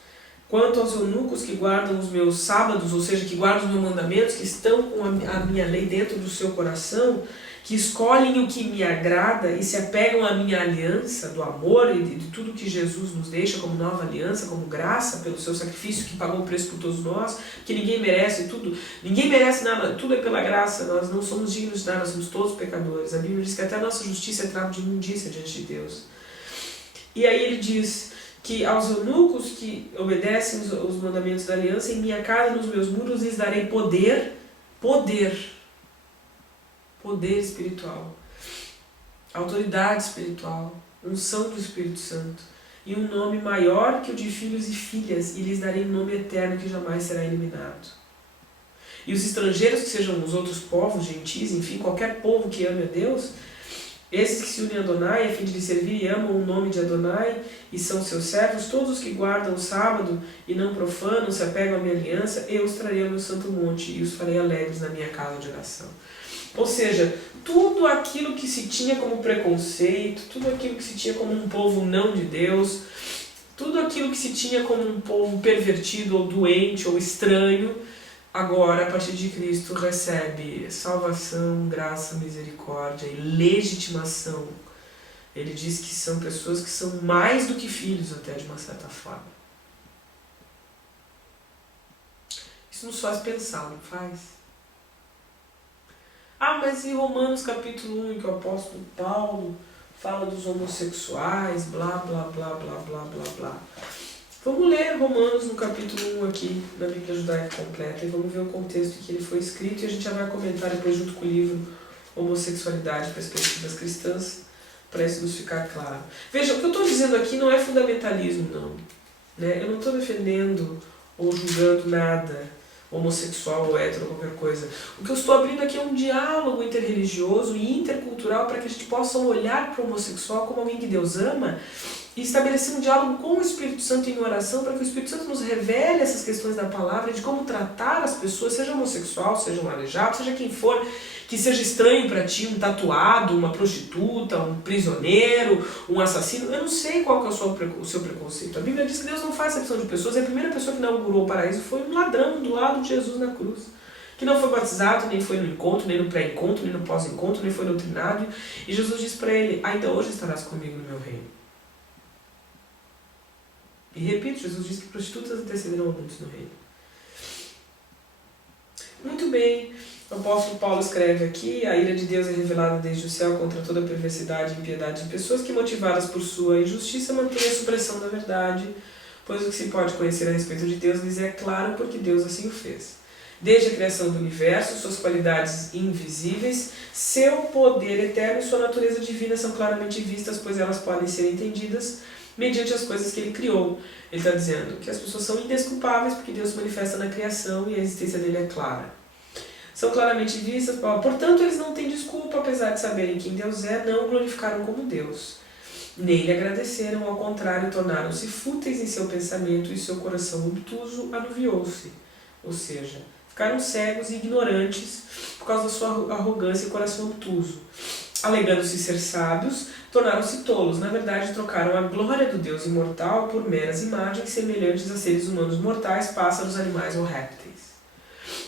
quanto aos eunucos que guardam os meus sábados, ou seja, que guardam os meus mandamentos, que estão com a minha lei dentro do seu coração, que escolhem o que me agrada e se apegam à minha aliança do amor e de tudo que Jesus nos deixa como nova aliança, como graça, pelo seu sacrifício que pagou o preço por todos nós, que ninguém merece tudo, ninguém merece nada, tudo é pela graça, nós não somos dignos de nada, nós somos todos pecadores. A Bíblia diz que até a nossa justiça é trapo de imundícia diante de Deus. E aí ele diz que aos eunucos que obedecem os mandamentos da aliança, em minha casa, nos meus muros, lhes darei poder espiritual, autoridade espiritual, unção do Espírito Santo, e um nome maior que o de filhos e filhas, e lhes darei um nome eterno que jamais será eliminado. E os estrangeiros, que sejam os outros povos, gentis, enfim, qualquer povo que ame a Deus, esses que se unem a Adonai, a fim de lhe servir e amam o nome de Adonai, e são seus servos, todos os que guardam o sábado e não profanam, se apegam à minha aliança, eu os trarei ao meu santo monte, e os farei alegres na minha casa de oração. Ou seja, tudo aquilo que se tinha como preconceito, tudo aquilo que se tinha como um povo não de Deus, tudo aquilo que se tinha como um povo pervertido ou doente ou estranho, agora, a partir de Cristo, recebe salvação, graça, misericórdia e legitimação. Ele diz que são pessoas que são mais do que filhos, até de uma certa forma. Isso nos faz pensar, não faz? Mas em Romanos capítulo 1, em que o apóstolo Paulo fala dos homossexuais, blá, blá, blá, blá, blá, blá, blá. Vamos ler Romanos no capítulo 1 aqui, na Bíblia Judaica Completa, e vamos ver o contexto em que ele foi escrito, e a gente já vai comentar depois junto com o livro Homossexualidade, Perspectivas Cristãs, para isso nos ficar claro. Veja, o que eu estou dizendo aqui não é fundamentalismo, não. Né? Eu não estou defendendo ou julgando nada homossexual ou hétero, qualquer coisa. O que eu estou abrindo aqui é um diálogo interreligioso e intercultural para que a gente possa olhar para o homossexual como alguém que Deus ama e estabelecer um diálogo com o Espírito Santo em oração para que o Espírito Santo nos revele essas questões da palavra de como tratar as pessoas, seja homossexual, seja um aleijado, seja quem for, que seja estranho para ti, um tatuado, uma prostituta, um prisioneiro, um assassino. Eu não sei qual que é o seu preconceito. A Bíblia diz que Deus não faz acepção de pessoas. A primeira pessoa que inaugurou o paraíso foi um ladrão do lado de Jesus na cruz, que não foi batizado, nem foi no encontro, nem no pré-encontro, nem no pós-encontro, nem foi doutrinado. E Jesus disse para ele: ainda hoje estarás comigo no meu reino. E repito, Jesus disse que prostitutas antecederão a muitos no reino. Muito bem. O apóstolo Paulo escreve aqui: a ira de Deus é revelada desde o céu contra toda a perversidade e impiedade de pessoas que, motivadas por sua injustiça, mantêm a supressão da verdade, pois o que se pode conhecer a respeito de Deus lhes é claro porque Deus assim o fez. Desde a criação do universo, suas qualidades invisíveis, seu poder eterno e sua natureza divina são claramente vistas, pois elas podem ser entendidas mediante as coisas que ele criou. Ele está dizendo que as pessoas são indesculpáveis porque Deus se manifesta na criação e a existência dele é clara. São claramente vistas, portanto eles não têm desculpa, apesar de saberem quem Deus é, não o glorificaram como Deus. Nem lhe agradeceram, ao contrário, tornaram-se fúteis em seu pensamento e seu coração obtuso anuviou-se. Ou seja, ficaram cegos e ignorantes por causa da sua arrogância e coração obtuso. Alegando-se ser sábios, tornaram-se tolos. Na verdade, trocaram a glória do Deus imortal por meras imagens semelhantes a seres humanos mortais, pássaros, animais ou répteis.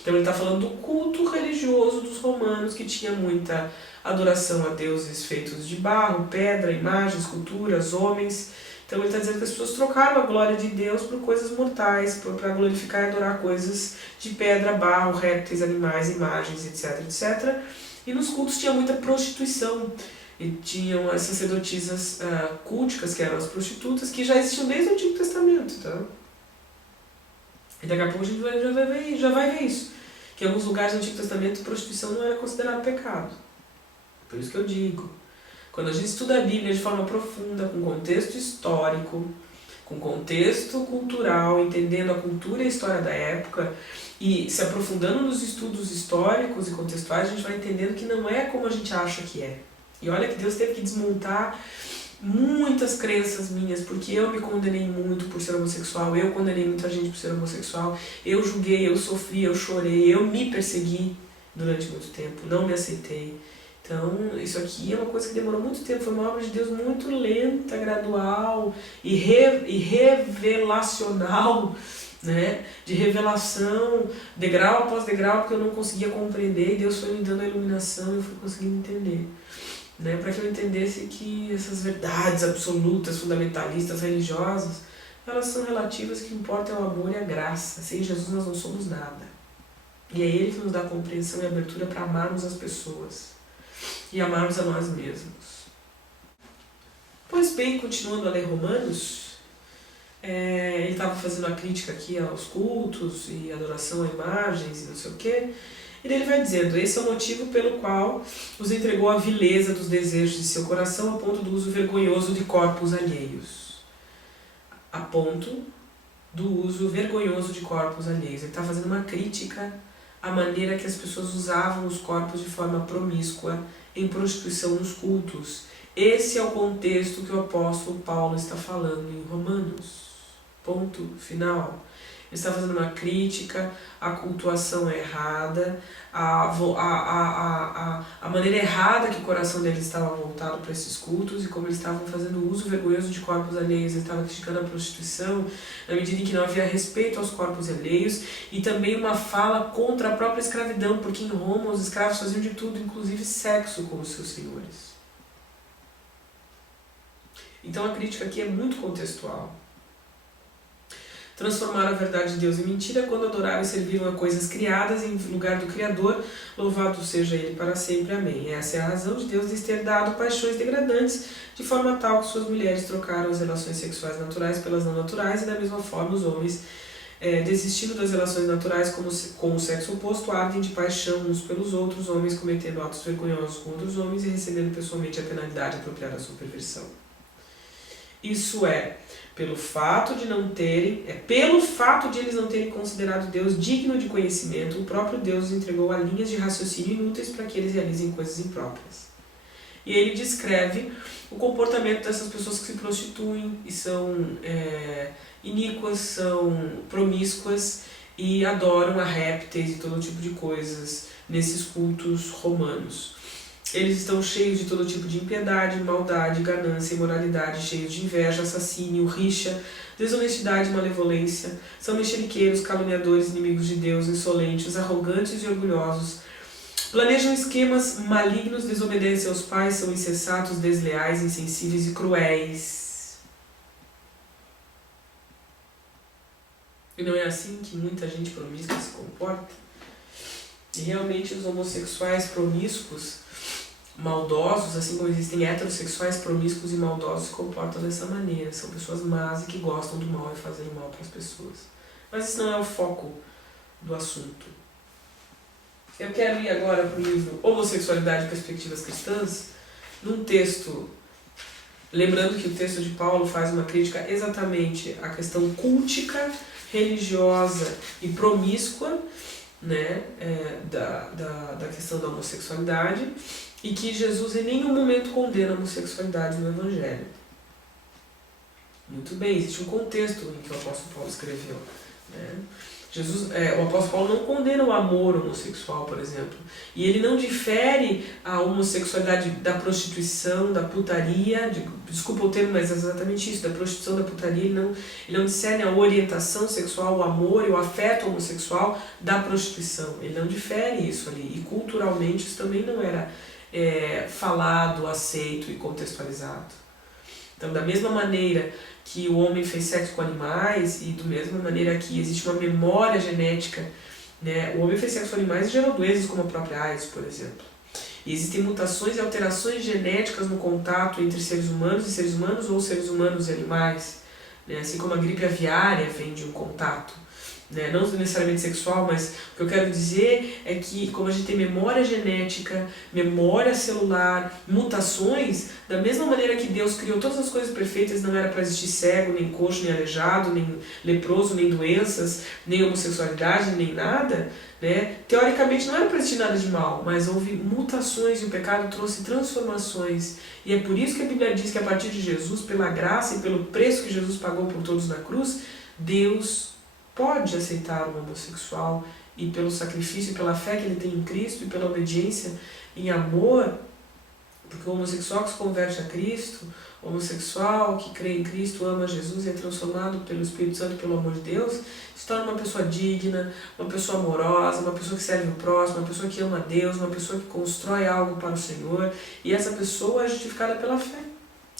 Então ele está falando do culto religioso dos romanos, que tinha muita adoração a deuses feitos de barro, pedra, imagens, culturas, homens, Então ele está dizendo que as pessoas trocaram a glória de Deus por coisas mortais, para glorificar e adorar coisas de pedra, barro, répteis, animais, imagens, etc, etc. E nos cultos tinha muita prostituição. E tinham as sacerdotisas culticas, que eram as prostitutas, que já existiam desde o Antigo Testamento. Tá? E daqui a pouco a gente já vai ver isso. Que em alguns lugares do Antigo Testamento prostituição não era considerado pecado. Por isso que eu digo, quando a gente estuda a Bíblia de forma profunda, com contexto histórico, com contexto cultural, entendendo a cultura e a história da época, e se aprofundando nos estudos históricos e contextuais, a gente vai entendendo que não é como a gente acha que é. E olha que Deus teve que desmontar muitas crenças minhas, porque eu me condenei muito por ser homossexual, eu condenei muita gente por ser homossexual, eu julguei, eu sofri, eu chorei, eu me persegui durante muito tempo, não me aceitei. Então, isso aqui é uma coisa que demorou muito tempo, foi uma obra de Deus muito lenta, gradual e revelacional, né? De revelação, degrau após degrau, porque eu não conseguia compreender, e Deus foi me dando a iluminação e eu fui conseguindo entender. Né, para que eu entendesse que essas verdades absolutas, fundamentalistas, religiosas, elas são relativas, que importa é o amor e a graça. Sem Jesus nós não somos nada. E é Ele que nos dá compreensão e abertura para amarmos as pessoas e amarmos a nós mesmos. Pois bem, continuando a ler Romanos, ele estava fazendo a crítica aqui aos cultos e adoração a imagens e não sei o quê. E ele vai dizendo, esse é o motivo pelo qual os entregou à vileza dos desejos de seu coração, a ponto do uso vergonhoso de corpos alheios. A ponto do uso vergonhoso de corpos alheios. Ele está fazendo uma crítica à maneira que as pessoas usavam os corpos de forma promíscua em prostituição nos cultos. Esse é o contexto que o apóstolo Paulo está falando em Romanos. Ponto final. Ele está fazendo uma crítica à cultuação errada, à maneira errada que o coração deles estava voltado para esses cultos e como eles estavam fazendo uso vergonhoso de corpos alheios. Ele estava criticando a prostituição na medida em que não havia respeito aos corpos alheios e também uma fala contra a própria escravidão, porque em Roma os escravos faziam de tudo, inclusive sexo com os seus senhores. Então a crítica aqui é muito contextual. Transformaram a verdade de Deus em mentira quando adoraram e serviram a coisas criadas em lugar do Criador, louvado seja Ele para sempre. Amém. Essa é a razão de Deus lhes ter dado paixões degradantes, de forma tal que suas mulheres trocaram as relações sexuais naturais pelas não naturais, e da mesma forma os homens, desistindo das relações naturais com o sexo oposto, ardem de paixão uns pelos outros, homens cometendo atos vergonhosos com outros homens e recebendo pessoalmente a penalidade apropriada à sua perversão. Isso pelo fato de eles não terem considerado Deus digno de conhecimento, o próprio Deus os entregou a linhas de raciocínio inúteis para que eles realizem coisas impróprias. E ele descreve o comportamento dessas pessoas que se prostituem e são iníquas, são promíscuas e adoram a répteis e todo tipo de coisas nesses cultos romanos. Eles estão cheios de todo tipo de impiedade, maldade, ganância, imoralidade, cheios de inveja, assassínio, rixa, desonestidade e malevolência. São mexeriqueiros, caluniadores, inimigos de Deus, insolentes, arrogantes e orgulhosos. Planejam esquemas malignos, desobedecem aos pais, são insensatos, desleais, insensíveis e cruéis. E não é assim que muita gente promíscua se comporta? E realmente os homossexuais promíscuos, maldosos, assim como existem heterossexuais promíscuos e maldosos, se comportam dessa maneira. São pessoas más e que gostam do mal e fazem o mal para as pessoas. Mas isso não é o foco do assunto. Eu quero ir agora para o livro Homossexualidade e Perspectivas Cristãs, num texto, lembrando que o texto de Paulo faz uma crítica exatamente à questão cultica, religiosa e promíscua, né, da questão da homossexualidade, e que Jesus em nenhum momento condena a homossexualidade no Evangelho. Muito bem, existe um contexto em que o apóstolo Paulo escreveu. Né? O apóstolo Paulo não condena o amor homossexual, por exemplo. E ele não difere a homossexualidade da prostituição, da putaria, desculpa o termo, mas é exatamente isso, da prostituição, da putaria. Ele não discerne a orientação sexual, o amor e o afeto homossexual da prostituição. Ele não difere isso ali. E culturalmente isso também não era falado, aceito e contextualizado. Então, da mesma maneira que o homem fez sexo com animais e da mesma maneira que existe uma memória genética, né, o homem fez sexo com animais e gerou doenças como a própria AIDS, por exemplo. E existem mutações e alterações genéticas no contato entre seres humanos e seres humanos ou seres humanos e animais, né, assim como a gripe aviária vem de um contato. Né? Não necessariamente sexual, mas o que eu quero dizer é que como a gente tem memória genética, memória celular, mutações, da mesma maneira que Deus criou todas as coisas perfeitas, não era para existir cego, nem coxo, nem aleijado, nem leproso, nem doenças, nem homossexualidade, nem nada, né? Teoricamente não era para existir nada de mal, mas houve mutações e o pecado trouxe transformações. E é por isso que a Bíblia diz que a partir de Jesus, pela graça e pelo preço que Jesus pagou por todos na cruz, Deus pode aceitar o homossexual e pelo sacrifício, pela fé que ele tem em Cristo e pela obediência em amor, porque o homossexual que se converte a Cristo, o homossexual que crê em Cristo, ama Jesus e é transformado pelo Espírito Santo, pelo amor de Deus, se torna uma pessoa digna, uma pessoa amorosa, uma pessoa que serve o próximo, uma pessoa que ama a Deus, uma pessoa que constrói algo para o Senhor, e essa pessoa é justificada pela fé.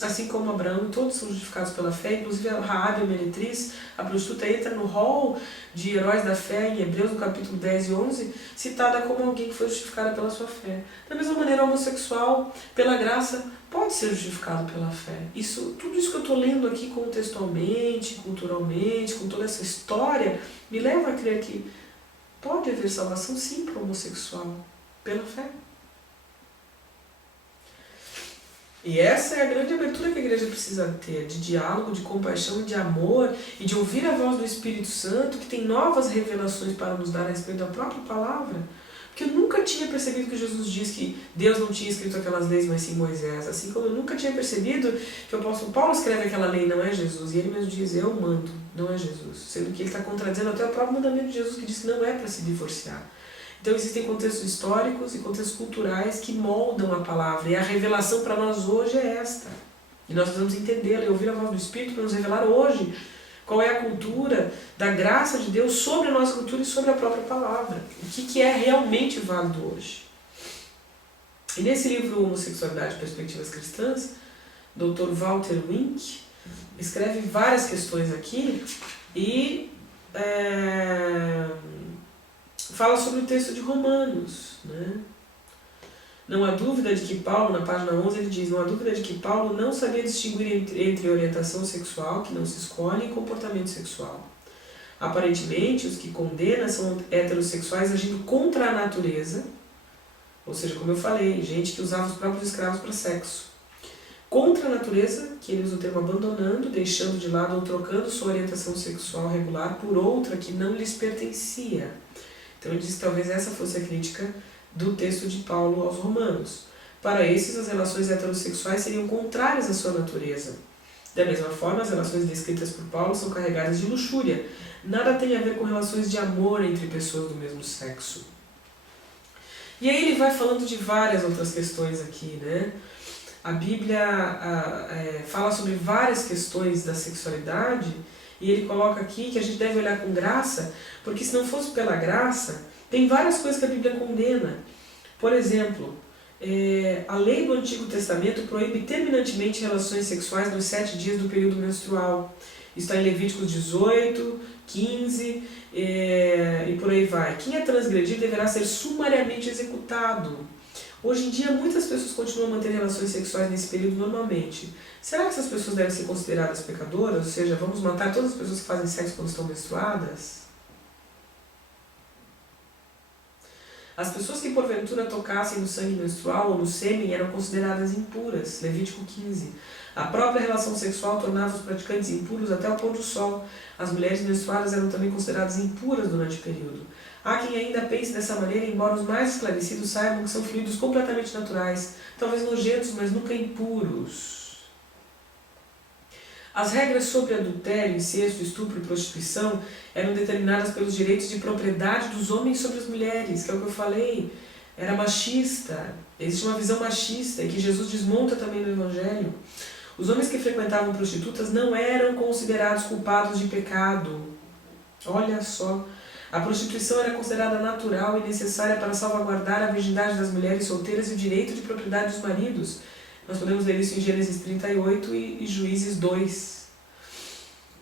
Assim como Abraão, todos são justificados pela fé, inclusive a Raabe, a meretriz, a prostituta, entra no hall de heróis da fé em Hebreus, no capítulo 10 e 11, citada como alguém que foi justificada pela sua fé. Da mesma maneira, o homossexual, pela graça, pode ser justificado pela fé. Tudo isso que eu estou lendo aqui contextualmente, culturalmente, com toda essa história, me leva a crer que pode haver salvação sim para o homossexual, pela fé. E essa é a grande abertura que a igreja precisa ter, de diálogo, de compaixão, de amor e de ouvir a voz do Espírito Santo, que tem novas revelações para nos dar a respeito da própria palavra. Porque eu nunca tinha percebido que Jesus diz que Deus não tinha escrito aquelas leis, mas sim Moisés. Assim como eu nunca tinha percebido que o apóstolo Paulo escreve aquela lei, não é Jesus. E ele mesmo diz, eu mando, não é Jesus. Sendo que ele está contradizendo até o próprio mandamento de Jesus, que diz que não é para se divorciar. Então existem contextos históricos e contextos culturais que moldam a palavra. E a revelação para nós hoje é esta. E nós precisamos entendê-la e ouvir a voz do Espírito para nos revelar hoje qual é a cultura da graça de Deus sobre a nossa cultura e sobre a própria palavra. O que é realmente válido hoje. E nesse livro Homossexualidade e Perspectivas Cristãs, Dr. Walter Wink escreve várias questões aqui e fala sobre o texto de Romanos, né? Não há dúvida de que Paulo, na página 11, ele diz, não há dúvida de que Paulo não sabia distinguir entre orientação sexual, que não se escolhe, e comportamento sexual. Aparentemente, os que condena são heterossexuais agindo contra a natureza, ou seja, como eu falei, gente que usava os próprios escravos para sexo. Contra a natureza, que ele usa o termo abandonando, deixando de lado ou trocando sua orientação sexual regular por outra que não lhes pertencia. Então ele diz que talvez essa fosse a crítica do texto de Paulo aos Romanos. Para esses, as relações heterossexuais seriam contrárias à sua natureza. Da mesma forma, as relações descritas por Paulo são carregadas de luxúria. Nada tem a ver com relações de amor entre pessoas do mesmo sexo. E aí ele vai falando de várias outras questões aqui, né? A Bíblia fala sobre várias questões da sexualidade e ele coloca aqui que a gente deve olhar com graça, porque se não fosse pela graça, tem várias coisas que a Bíblia condena. Por exemplo, a lei do Antigo Testamento proíbe terminantemente relações sexuais nos 7 dias do período menstrual. Isso está em Levíticos 18, 15 e por aí vai. Quem é transgredir deverá ser sumariamente executado. Hoje em dia, muitas pessoas continuam a manter relações sexuais nesse período normalmente. Será que essas pessoas devem ser consideradas pecadoras? Ou seja, vamos matar todas as pessoas que fazem sexo quando estão menstruadas? As pessoas que porventura tocassem no sangue menstrual ou no sêmen eram consideradas impuras. Levítico 15. A própria relação sexual tornava os praticantes impuros até o pôr do sol. As mulheres menstruadas eram também consideradas impuras durante o período. Há quem ainda pense dessa maneira, embora os mais esclarecidos saibam que são fluidos completamente naturais, talvez nojentos, mas nunca impuros. As regras sobre adultério, incesto, estupro e prostituição eram determinadas pelos direitos de propriedade dos homens sobre as mulheres, que é o que eu falei, era machista, existe uma visão machista e que Jesus desmonta também no Evangelho. Os homens que frequentavam prostitutas não eram considerados culpados de pecado. Olha só, a prostituição era considerada natural e necessária para salvaguardar a virgindade das mulheres solteiras e o direito de propriedade dos maridos. Nós podemos ler isso em Gênesis 38 e Juízes 2.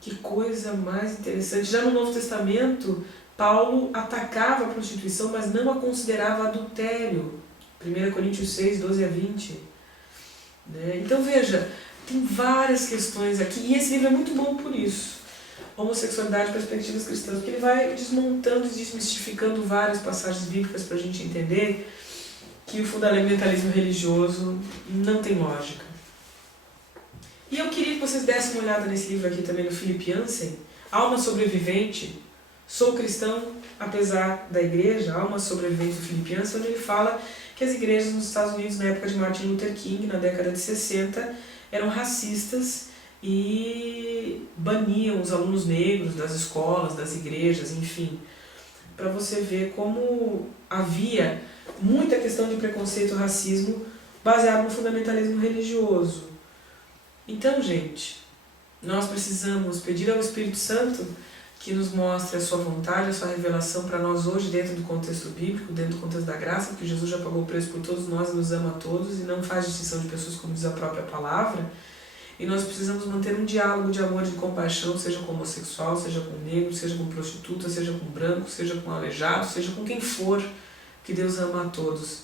Que coisa mais interessante. Já no Novo Testamento, Paulo atacava a prostituição, mas não a considerava adultério. 1 Coríntios 6, 12 a 20. Né? Então veja, tem várias questões aqui, e esse livro é muito bom por isso. Homossexualidade, perspectivas cristãs, porque ele vai desmontando e desmistificando várias passagens bíblicas para a gente entender que o fundamentalismo religioso não tem lógica. E eu queria que vocês dessem uma olhada nesse livro aqui também, no Philip Yancey, Alma Sobrevivente, Sou Cristão Apesar da Igreja, Alma Sobrevivente do Philip Yancey, onde ele fala que as igrejas nos Estados Unidos, na época de Martin Luther King, na década de 60, eram racistas e baniam os alunos negros das escolas, das igrejas, enfim, para você ver como havia muita questão de preconceito e racismo baseado no fundamentalismo religioso. Então, gente, nós precisamos pedir ao Espírito Santo que nos mostre a sua vontade, a sua revelação para nós hoje dentro do contexto bíblico, dentro do contexto da graça, porque Jesus já pagou o preço por todos nós e nos ama a todos e não faz distinção de pessoas, como diz a própria palavra. E nós precisamos manter um diálogo de amor e de compaixão, seja com homossexual, seja com negro, seja com prostituta, seja com branco, seja com aleijado, seja com quem for, que Deus ama a todos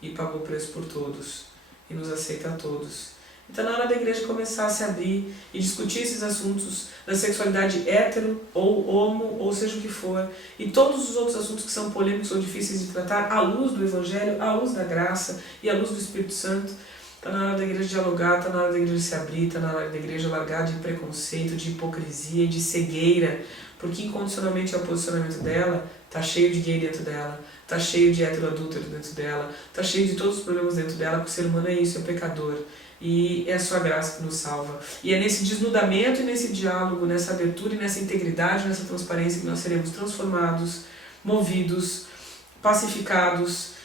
e pagou o preço por todos e nos aceita a todos. Então, na hora da igreja começar a se abrir e discutir esses assuntos da sexualidade hétero ou homo, ou seja o que for, e todos os outros assuntos que são polêmicos ou difíceis de tratar, à luz do Evangelho, à luz da graça e à luz do Espírito Santo, está na hora da igreja dialogar, está na hora da igreja se abrir, está na hora da igreja largar de preconceito, de hipocrisia, de cegueira, porque incondicionalmente é o posicionamento dela, está cheio de gay dentro dela, está cheio de hétero adúltero dentro dela, está cheio de todos os problemas dentro dela, porque o ser humano é isso, é pecador. E é a sua graça que nos salva. E é nesse desnudamento e nesse diálogo, nessa abertura e nessa integridade, nessa transparência que nós seremos transformados, movidos, pacificados